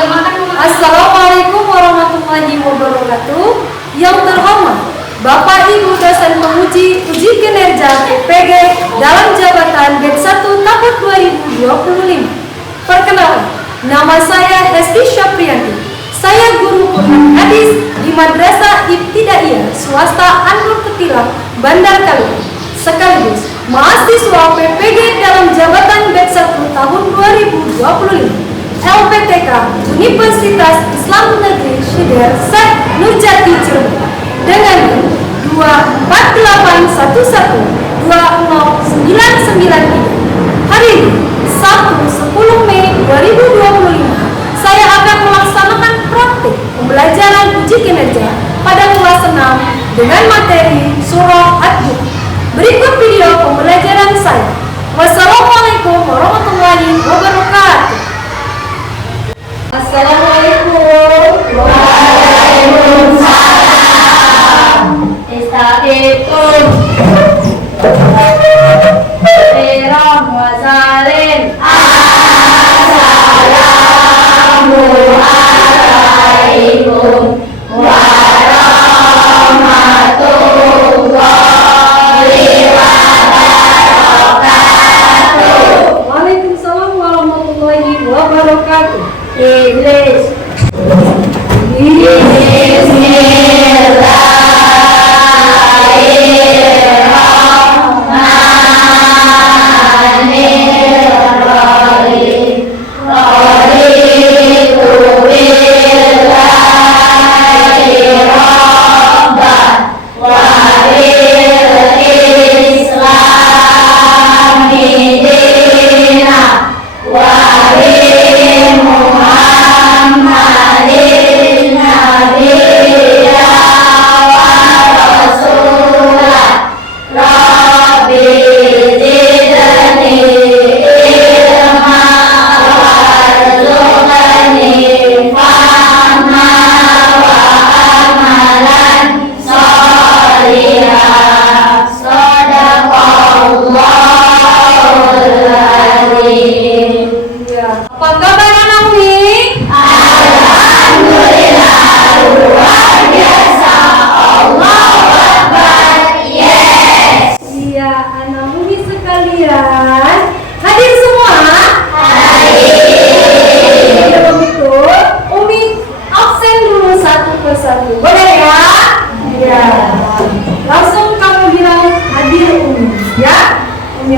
Assalamualaikum warahmatullahi wabarakatuh. Yang terhormat Bapak Ibu dosen penguji uji kinerja PPG dalam jabatan BEP 1 tahun 2025. Perkenalkan, nama saya Hesti Syaprianti. Saya guru Quran Hadis di Madrasah Ibtidaiyah Swasta An-Nur Ketilang, Bandar Kalian. Sekaligus mahasiswa PPG dalam jabatan BEP 1 tahun 2025. LPTK Universitas Islam Negeri Syeder Syekh Nurjati Cirebon dengan 248112099. Hari ini Sabtu 10 Mei 2025 saya akan melaksanakan praktik pembelajaran uji kinerja pada kelas 6 dengan materi surah Ad-Duh. Berikut video pembelajaran saya. Wassalamualaikum warahmatullahi wabarakatuh. Assalamualaikum. Waalaikumsalam. Istaqim. Khairan wa salim. Assalamualaikum warahmatullahi wabarakatuh. Waalaikumsalam warahmatullahi wabarakatuh. Iblis.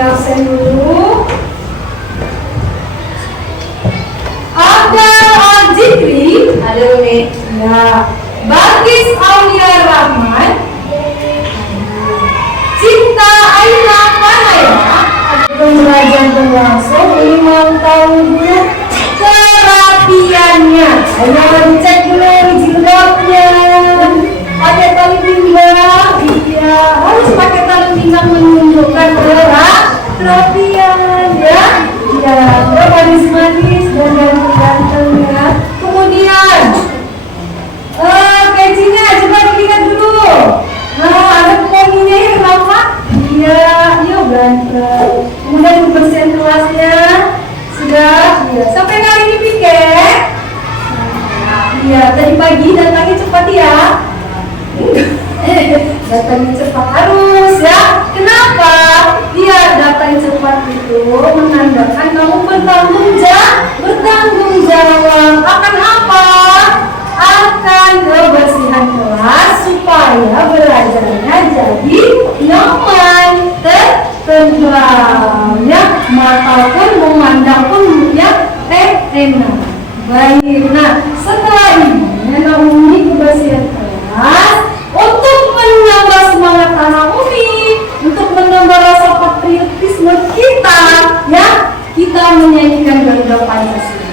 Absen dulu. Abdal Al-Jikri, ada nih. Ya. Bagis Aulia Rahman. Cinta Aina Panaya. Pembelajaran berlangsung 5 tahun dulu. Kerapiannya. Ayo dicek dulu jilbabnya. Pakai tali pinggang. Iya, harus pakai tali pinggang menunjukkan kerapian ya. Ya, manis-manis dan ganteng ya. Kemudian pecinya coba dilihat dulu. Nah, ada poninya ya, kenapa? Iya, ganteng. Kemudian kebersihan kelasnya sudah. Ya, sampai hari ini piket. Iya, tadi pagi datangnya cepat ya. Datangnya cepat harus ya. Kenapa? Dia datang cepat itu menandakan kamu bertanggung jawab akan apa? Akan kebersihan kelas supaya belajarnya jadi nyaman, tentram ya, mata pun memandang pun ya enak. Baik, nah setelah ini Naomi kebersihan kelas untuk menambah semangat anak Umi, untuk menambah rasa patriotisme kita, ya, kita menyanyikan Garuda Pancasila.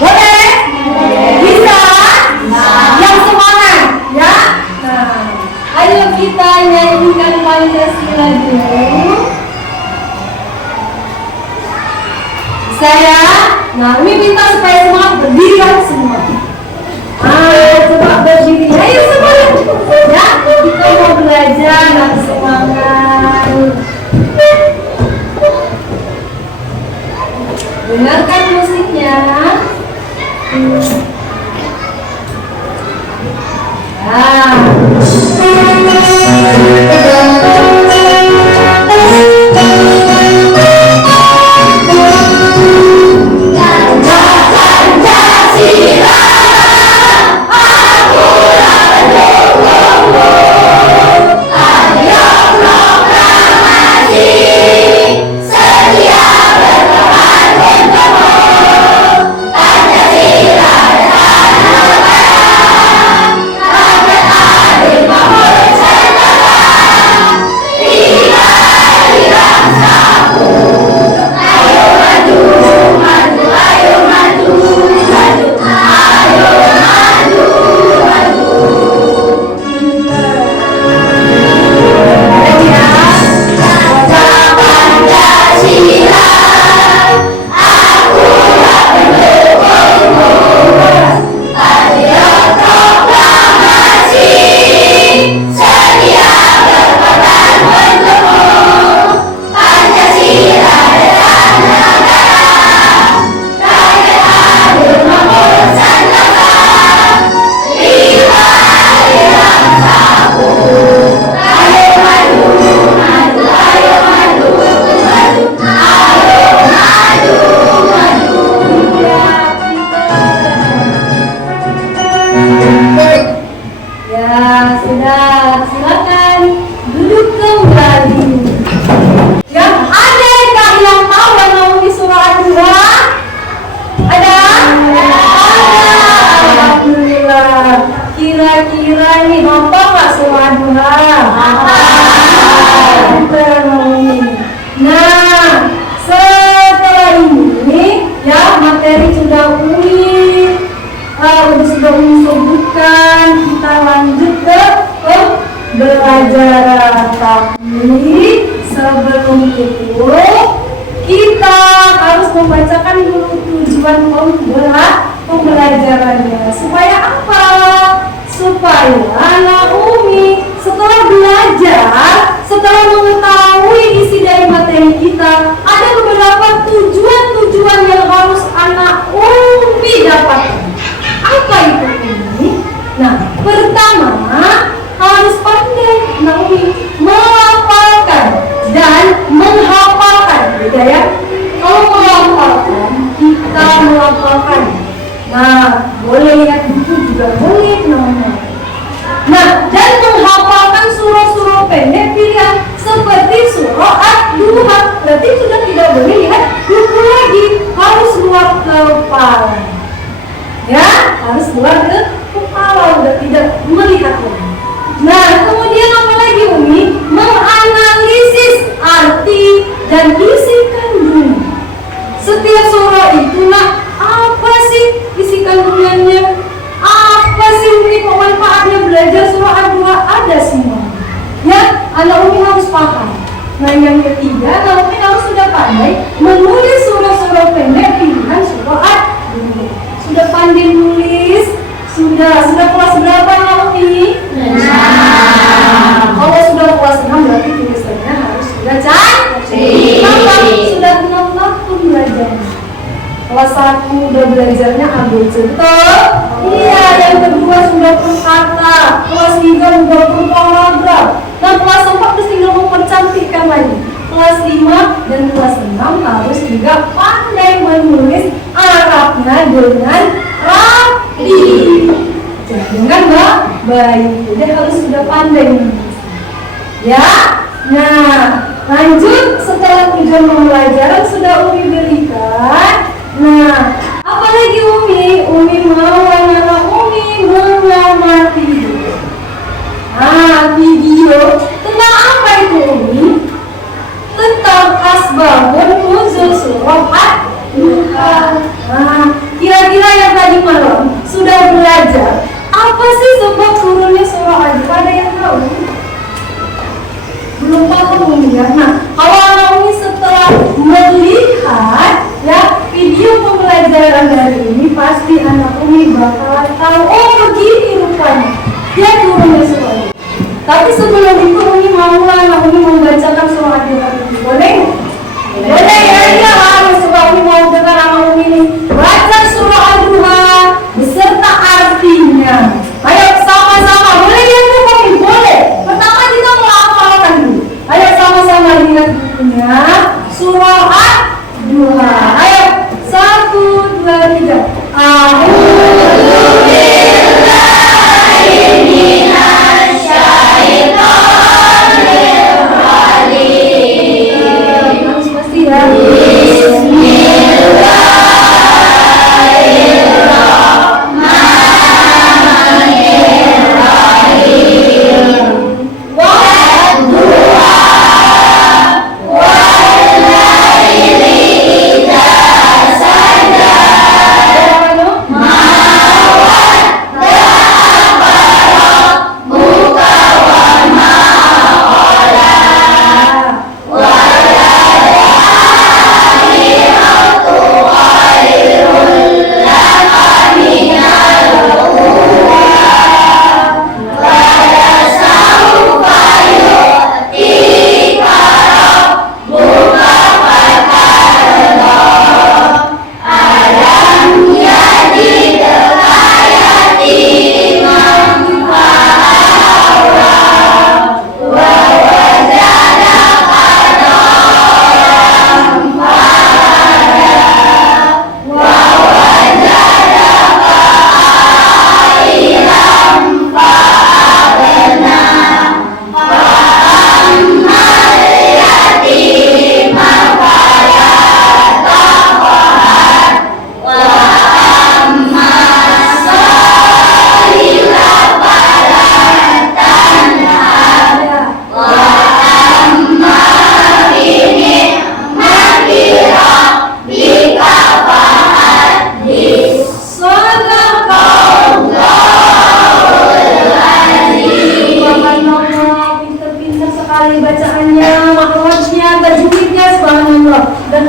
Boleh? Bisa? Yang semangat, ya. Nah, ayo kita nyanyikan Pancasila dulu. Saya, nah Umi minta supaya semangat berdiri semua. Coba berdiri. Ayo semangat. Ya, kita mau belajar, harus semangat. Dengarkan musiknya. hafal surah Duha? Nah, setelah ini ya materi sudah sudah sebutkan, kita lanjut ke pembelajaran. Tapi sebelum itu kita harus membacakan dulu tujuan pembelajarannya. Supaya apa? Supaya anak Umi setelah belajar, setelah mengetahui isi dari materi kita, ada beberapa tujuan-tujuan yang harus anak Umi dapatkan. Apa itu Umi? Nah, pertama harus pandai anak Umi melafalkan dan menghafalkan. Beda ya? Kalau melafalkan, kita melafalkan. Nah, boleh lihat buku juga boleh teman-teman. Nah, dan menghafalkan surah-surah pendek pilihan seperti surah Ad-Duha. Berarti sudah tidak boleh lihat buku lagi, harus luar kepala. Ya, harus luar ke kepala, udah tidak melihat lagi. Nah, kemudian apa lagi Umi? Menganalisis arti dan isi kandungan. Setiap surah itu apa sih isi kandungannya? Apa sih Umi manfaatnya belajar surah Ad-Duha? Ada semua. Ya, anak Umi harus paham. Nah, yang ketiga, anak Umi harus sudah pandai menulis surah-surah pendek pilihan surah Ad-Duha. Sudah pandai nulis? Sudah kelas berapa anak Umi? Kalau sudah kelas 6 berarti tulisannya harus sudah cantik. Sudah 6 tahun belajarnya. Kelas 1 udah belajarnya ABC, betul? Iya, yang kedua sudah berkata. Kelas 3 udah berparagraf. Nah, kelas 4 terus tinggal mempercantikkan lagi. Kelas 5 dan kelas 6 harus juga pandai menulis Arabnya dengan rapi. Dengan baik. Jadi harus sudah pandai menulis. Ya, nah lanjut setelah tujuan pembelajaran sudah Umi berikan. Nah, apalagi Umi mau anak Umi mengamati video. Video tentang apa itu Umi? Tentang asbabun nuzul surah Ad-Duha. Kira-kira yang tadi malam sudah belajar apa sih sebab turunnya surah Ad-Duha? Ada yang tahu? Belum paham Umi ya? Nah, kalau anak Umi setelah melihat ya video pembelajaran dari ini, pasti anak Umi bakalan tahu, oh begini rupanya dia turunnya surah. Tapi sebelum itu Umi mau anak Umi membacakan surah Ad-Duha. Boleh? Boleh ya? Iya harus. Coba Umi mau dengar anak Umi ini baca surah Ad-Duha beserta artinya. Ayo sama-sama. Boleh ya Umi? Boleh. Pertama kita melafalkan dulu. Ayo sama-sama lihat bukunya. Surah Ad-Duha. Ayo 1, 2, 3.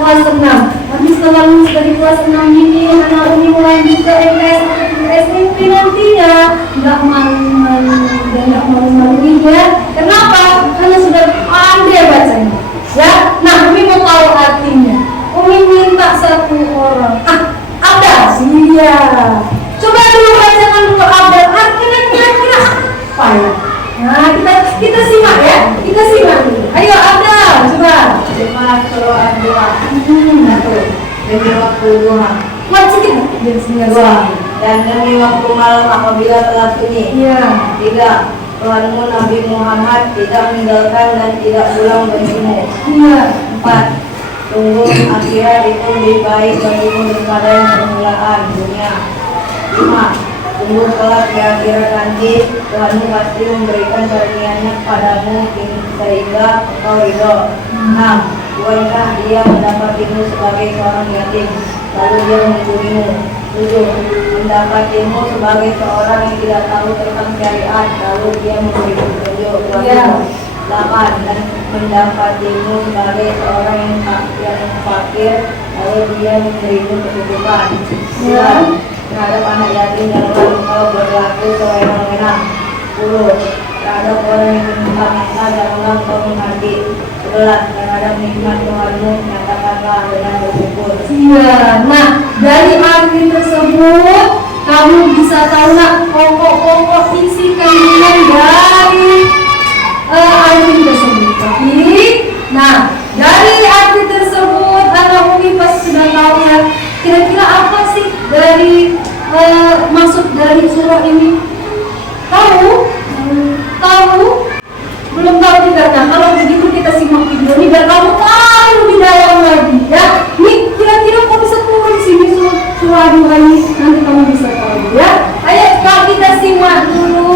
kelas 6. Habis setelah lulus dari kelas 6 ini, anak Umi mulai buka MTS atau SMP nantinya. Nggak malu-malu dan nggak malu-maluin ya. Kenapa? Karena sudah pandai bacanya. Ya, nah Umi mau tahu artinya. Umi minta satu orang. Ada sih ya. Coba dulu bacakan dulu ada. Artinya kira-kira apa ya? Nah, kita simak ya. Kita simak dulu. Ayo ada, coba. Jemaah suruh Abdullah. Demi waktu duha. Kuat sedikit. Biar sini Dua. Dan demi waktu malam apabila telah sunyi. Iya. Tiga. Tuhanmu Nabi Muhammad tidak meninggalkan dan tidak pulang bagimu. Iya. Empat. Tunggu akhirat itu lebih baik bagimu daripada yang permulaan dunia. Lima. Tunggu kelak di akhirat nanti Tuhanmu pasti memberikan karunia-Nya kepadamu sehingga engkau ridho. 6. Bukankah dia mendapatimu sebagai seorang yatim lalu dia mengunjungimu? 7. Mendapatimu sebagai seorang yang tidak tahu tentang syariat lalu dia memberi petunjuk kepadamu. 8. Dan mendapatimu sebagai seorang yang fakir lalu dia memberimu kecukupan. 9. Terhadap anak yatim janganlah engkau berlaku sewenang-wenang. 10. Terhadap orang yang meminta-minta janganlah engkau menghardik. 11. Terhadap nikmat Tuhanmu nyatakanlah dengan bersyukur. Iya. Nah, dari arti tersebut kamu bisa tahu nak pokok-pokok isi kandungan dari arti tersebut. Oke. Nah, dari arti tersebut anak Umi pasti sudah tahu ya. Kira-kira apa sih dari maksud dari surah ini? Tahu? Tahu? Belum tahu juga. Nah, kalau begitu kita simak video ini biar kamu tahu lebih dalam lagi ya. Nih, kira-kira kok bisa keluar di sini surah dua ini? Nanti kamu bisa tahu ya. Ayo kita simak dulu.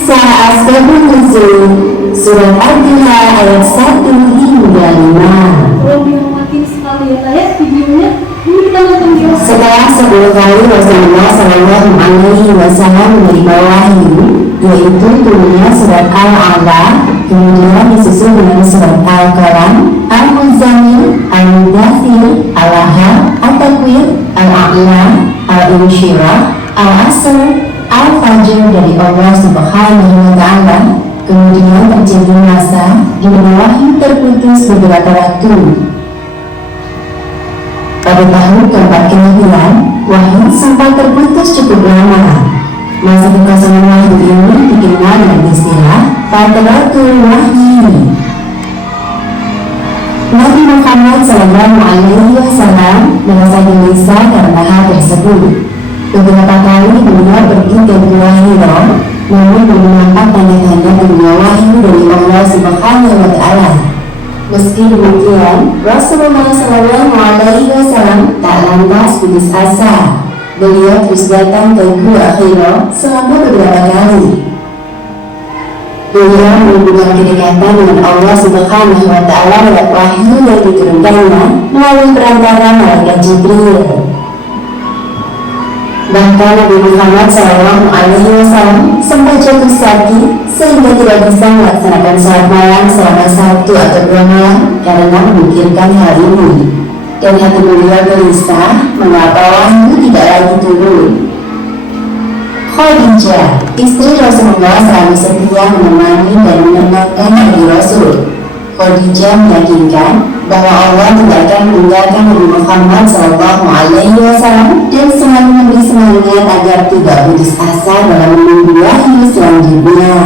Sa'asbabun nuzul Surat Al-Duha ayat 1 hingga 5. Kalau dihormatin sekalian ayat videonya, ini kita nonton video. Setelah 10 kali Rasulullah SAW menerima wahyu, yaitu turunnya surat Al-A'la, kemudian disusul dengan surat Al-Qalam, Al-Muzammil, Al-Mudaththir, Al-Lahab, At-Takwir, Al-A'la, Al-Insyirah, Al-Asr, Al-Fajr dari Allah Subhanahu wa Ta'ala. Kemudian terjadi masa di mana wahyu terputus beberapa waktu. Pada tahun keempat kelahiran, wahyu sempat terputus cukup lama. Masa kekosongan wahyu ini dikenal dengan istilah Fatratul Wahyi. Nabi Muhammad SAW merasa gelisah karena hal tersebut. Beberapa kali beliau pergi ke Gua Hira, namun belum nampak tanda-tanda turunnya wahyu dari Allah Subhanahu wa Ta'ala. Meski demikian, Rasulullah SAW tak lantas putus asa. Beliau terus datang ke Gua Hira selama beberapa kali. Beliau menghubungkan kedekatan dengan Allah Subhanahu wa Ta'ala lewat wahyu yang diturunkannya melalui perantara malaikat Jibril. Bahkan Nabi Muhammad SAW sempat jatuh sakit sehingga tidak bisa melaksanakan sholat malam selama 1 atau 2 malam karena memikirkan hal ini. Dan hati beliau gelisah mengapa wahyu tidak lagi turun. Khadijah, istri Rasulullah, selalu setia menemani dan menenangkan Nabi Rasul. Khadijah meyakinkan bahwa Allah tidak akan meninggalkan Nabi Muhammad SAW dan selalu memberi semangat agar tidak putus asa dalam menunggu wahyu selanjutnya.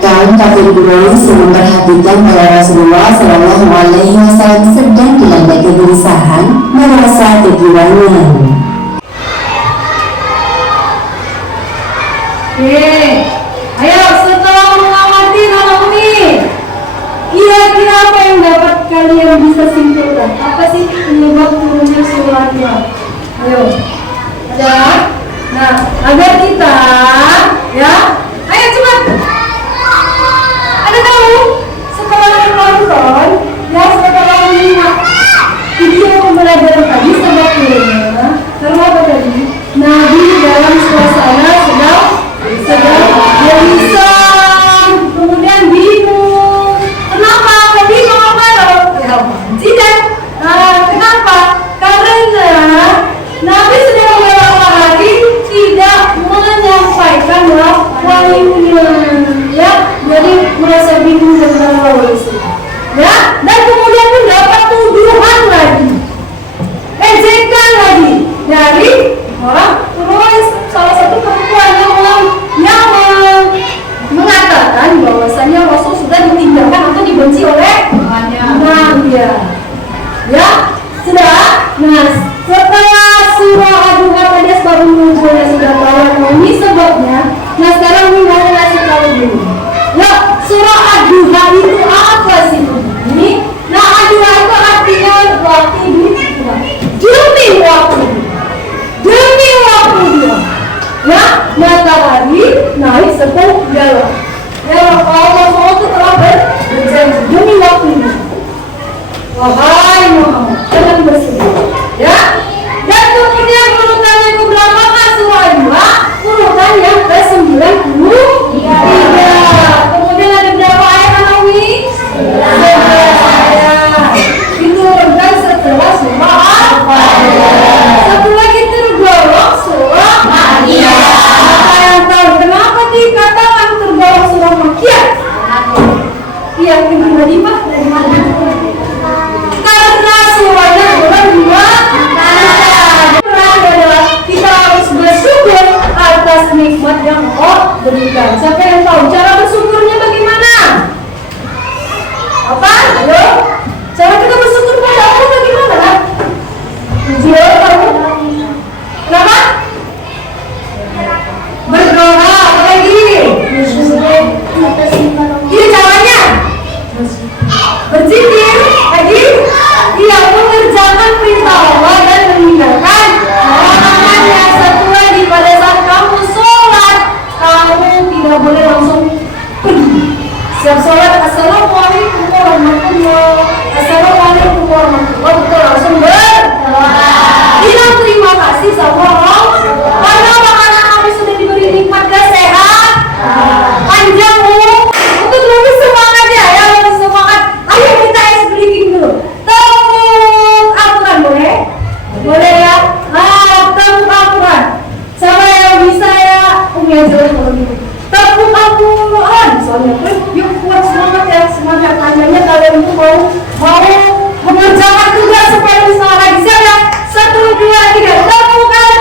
Kaum kafir Quraisy yang memperhatikan bahwa Rasulullah SAW sedang dilanda kegelisahan merasa kegirangan. Ayo setelah mengamati anak Umi, kira-kira apa yang dapat kalian bisa simpulkan? Apa sih penyebab turunnya surahnya? Ayo, ada? Nah, agar kita, ya, ayo cepat. Ada tahu? Setelah menonton, ya setelah melihat video pembelajaran tadi sebab turunnya, karena apa tadi? Nabi dalam suasana sedang gelisah, kemudian bingung. Kenapa bingung dan terlalu. Ya, dan kemudian mendapat tuduhan lagi, ejekan lagi dari orang Quraisy, salah satu perempuan yang mengatakan bahwasanya Rasul sudah ditinggalkan atau dibenci oleh dia. Ya, sudah. Nah, setelah surah Ad-Duha tadi baru munculnya sudah tahu ini sebabnya. Nah, sekarang ini mau ngasih tahu dulu. Ya, surah Ad-Duha itu apa sih? Ini, nah Ad-Duha itu artinya waktu demi waktu dia. Ya, matahari naik 10 jam. Ya, Allah itu telah berjanji demi waktu ini. Wahai Muhammad, jangan bersedih. Ya, dan kemudian urutannya ke belakang surah Ad-Duha, urutan yang ke-93. Kemudian ada berapa ayat Anawi? 11 ayat. Diturunkan setelah surah Al-Fatihah. Satu lagi tergolong surah Makkiyah. Siapa yang tahu kenapa dikatakan tergolong surah Makkiyah? Iya, dari mana? Karena surahnya adalah 2 adalah kita harus bersyukur atas nikmat yang Allah berikan. Siapa yang tahu cara bersyukurnya bagaimana? Apa? Ayo, cara kita bersyukur pada Allah bagaimana? Jujur, tahu? Kenapa? Berdoa, apa lagi? Ini caranya. Berzikir, lagi? Dia mengerjakan perintah Allah dan meninggalkan larangannya. Satu lagi, pada saat kamu sholat, kamu tidak boleh langsung pergi. Siap sholat, assalamualaikum warahmatullahi wabarakatuh. Assalamualaikum warahmatullahi wabarakatuh. Langsung berdoa. Bilang terima kasih sama Allah. Karena makanan kamu sudah diberi nikmat sehat, panjang umur. Untuk lebih semangat ya, lebih semangat. Ayo kita ice breaking dulu. Tepuk aturan boleh? Boleh ya? Tepuk aturan. Siapa yang bisa ya? Umi aja lah kalau gitu. Tepuk aturan. Soalnya yuk kuat semangat ya, semangat tanyanya kalian itu mau mengerjakan tugas supaya bisa lagi. Siap ya? 1, 2, 3. Tepuk aturan.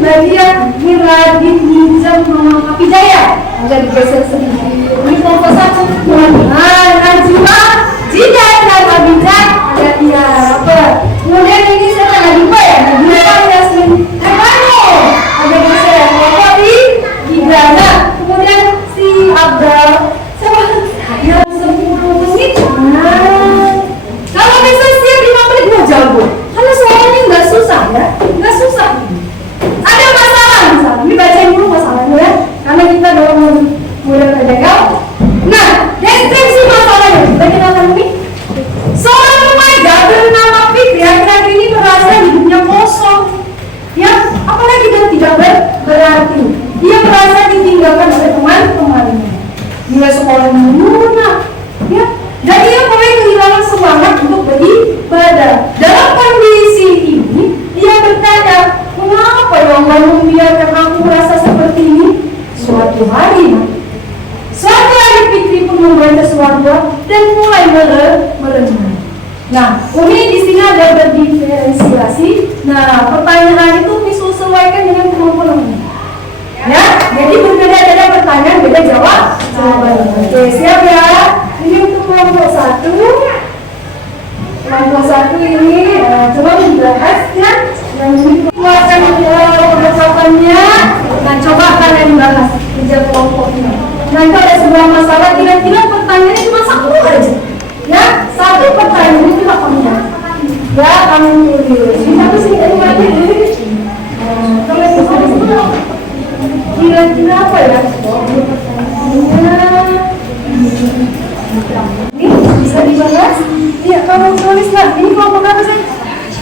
Bagian Miradin Nizam Muhammad Hidayah agak digeser sedikit. Ini kelompok 1 Najwa Jidat dan Abijat ada dia apa? Kemudian ini siapa lagi Pak ya? Najwa Yasmin Emano ada geser kelompok di Gibana. Kemudian si Abdal siapa? Yang 10 menit. Kalau bisa setiap 5 menit mau jago. Karena soalnya nggak susah ya, nggak susah. Ada masalah misalnya, ini bacain dulu masalahnya ya, karena kita dalam mudah terjaga. Nah, deskripsi masalahnya, kita akan ini. Seorang remaja bernama Fikri akhir-akhir ini merasa hidupnya kosong, ya, apalagi dan tidak berarti. Dia merasa ditinggalkan oleh teman-temannya. Dia sekolahnya lunak, ya, dan dia mulai kehilangan semangat untuk beribadah. Dalam kondisi ini, dia bertanya, mengapa ya Allah membiarkan aku merasa seperti ini? Suatu hari Fikri pun membaca suatu dan mulai merenung. Nah, Umi di sini ada berdiferensiasi. Nah, pertanyaan itu disesuaikan dengan kemampuan Umi. Ya, jadi berbeda-beda pertanyaan, beda jawaban. Oke, siap ya? Ini untuk kelompok 1. Kelompok 1 ini coba dibahas ya. Dan ini keluarkan percakapannya. Nah, coba kalian bahas kerja kelompok ini. Nanti ada sebuah masalah, kira-kira pertanyaannya cuma 1 aja. Ya, 1 pertanyaan itu kamu ya. Ya, kamu tulis. Ini aku sih ya? 20 pertanyaannya. Ini bisa dibahas? Iya, kamu tulis lah. Ini kelompok apa sih?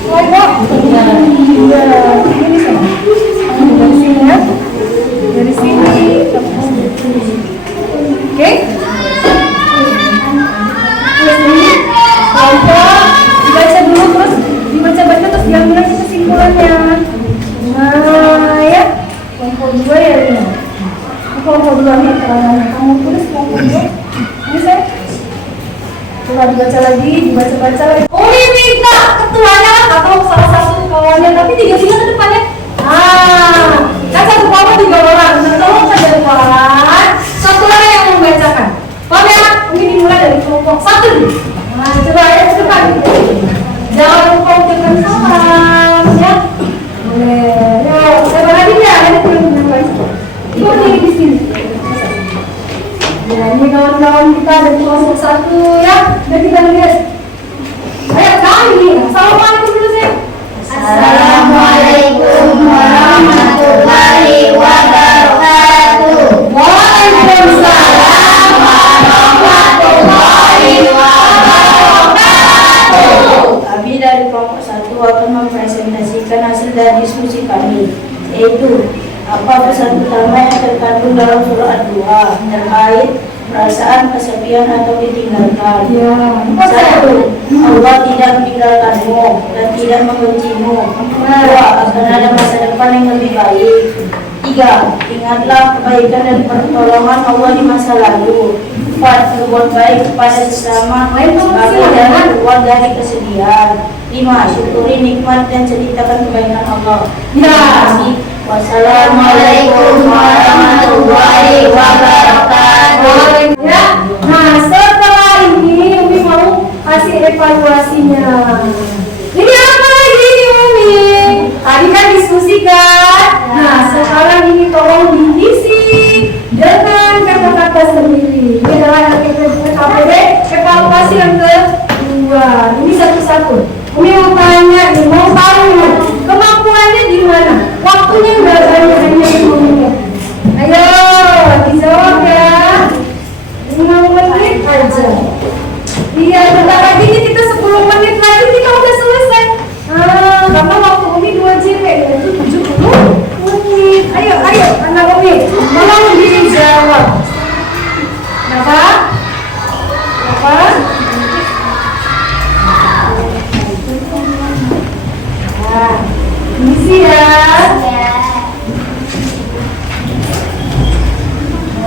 Kelompok? Iya. Ini sama. Dari sini ya. Dari sini. Oke? Terus ini kelompok. Dibaca dulu terus. Dibaca-baca terus diambil lagi kesimpulannya. Nah, ya. Kelompok 2 ya ini. Kelompok 2 nih. Kamu tulis kelompok 2. Ini saya. Coba dibaca lagi, dibaca-baca lagi. Umi minta ketuanya atau salah satu kawannya, tapi tiga-tiga ke depannya. Kan satu kelompok 3 orang. Tolong ke depan. Satu orang yang membacakan. Paham ya? Umi dimulai dari kelompok 1 dulu. Nah, coba ya ke depan. Jangan lupa ucapkan salam, ya. Boleh. Ya, saya berani ya. Ini belum menyampaikan. Ibu berdiri di sini. Ya, ini kawan-kawan kita dari kelompok 1 ya. Dan kita lihat. Ayo kami. Assalamualaikum dulu sih. Assalamualaikum warahmatullahi wabarakatuh. Waalaikumsalam warahmatullahi wabarakatuh. Kami dari kelompok 1 akan mempresentasikan hasil dari diskusi kami, yaitu apa pesan utama yang terkandung dalam surah Ad-Duha terkait perasaan kesepian atau ditinggalkan. Ya. 1. Allah tidak meninggalkanmu dan tidak membencimu. 2. Akan ada masa depan yang lebih baik. 3. Ingatlah kebaikan dan pertolongan Allah di masa lalu. 4. Berbuat baik kepada sesama sebagai dan keluar dari kesedihan. 5. Syukuri nikmat dan ceritakan kebaikan Allah. Terima kasih. Wassalamualaikum warahmatullahi wabarakatuh. Ya. Nah, setelah ini Umi mau kasih evaluasinya. Ini apa lagi ini Umi? Tadi kan diskusikan. Nah, sekarang ini tolong diisi dengan kata-kata sendiri. Ini adalah KPD evaluasi yang kedua. Ini satu-satu. Umi mau tanya, mau tahu kemampuannya di mana? Waktunya udah banyak ini. Ayo, dijawab ya. 5 menit aja. Iya, bentar lagi nih kita 10 menit lagi kita udah selesai. Karena waktu Umi 2 JP, itu 70 menit. Ayo, anak Umi, tolong dijawab. Kenapa? Nah, isi ya.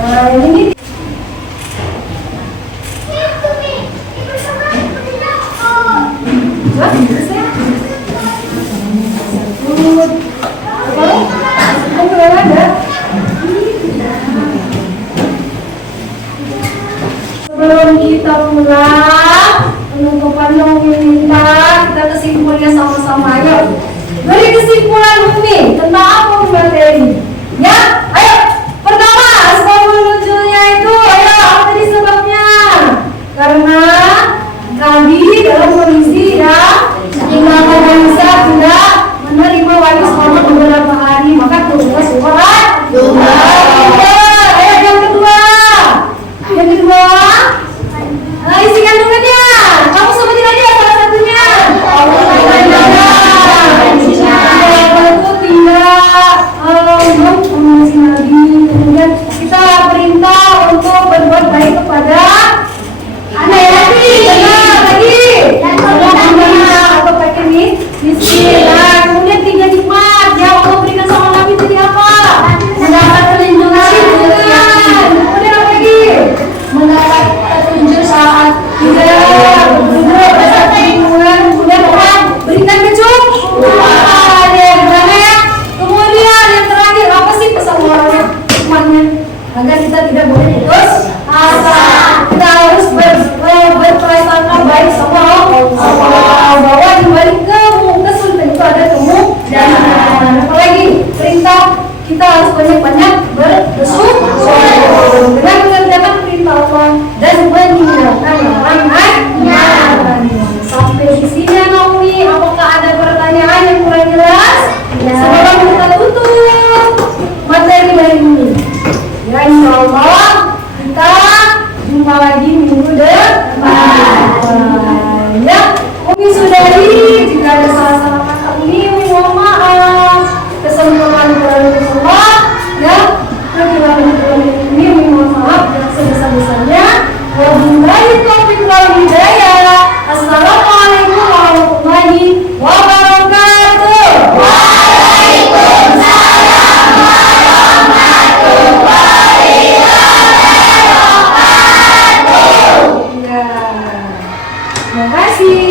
Nah, ini sebelum kita pulang, penutupan yang minta kita kesimpulannya sama-sama. Ayo, beri kesimpulan Umi tentang apa materi? Ya, ayo. Pertama, sebab menunjuknya itu, ayo apa tadi sebabnya? Karena kami dalam kondisi yang tidak bisa tidak menerima wajib selama beberapa hari, maka turunlah surat. Ayo yang kedua. Isi kandungannya. Kamu sebutin aja salah satunya. Kemudian kita perintah untuk berbuat baik kepada anak yatim. Benar lagi. Atau pakai nih. Bismillah. Kemudian 3 nikmat yang Allah berikan sama Nabi itu apa? Mendapat perlindungan. Kemudian apa lagi? Mendapat petunjuk saat tidak berguna pada lingkungan. Kemudian berikan kecukupan. Kemudian yang terakhir apa sih pesan moralnya? Hikmahnya agar kita tidak boleh putus asa. Kita harus berprasangka baik sama Allah, bahwa di balik kesulitan itu ada kemudahan. Apalagi perintah kita harus banyak-banyak bersyukur dengan mengerjakan perintah Allah dan meninggalkan larangannya. Sampai di sini Naomi, apakah ada pertanyaan yang kurang jelas? Sebelum kita tutup materi dari ini. kasih.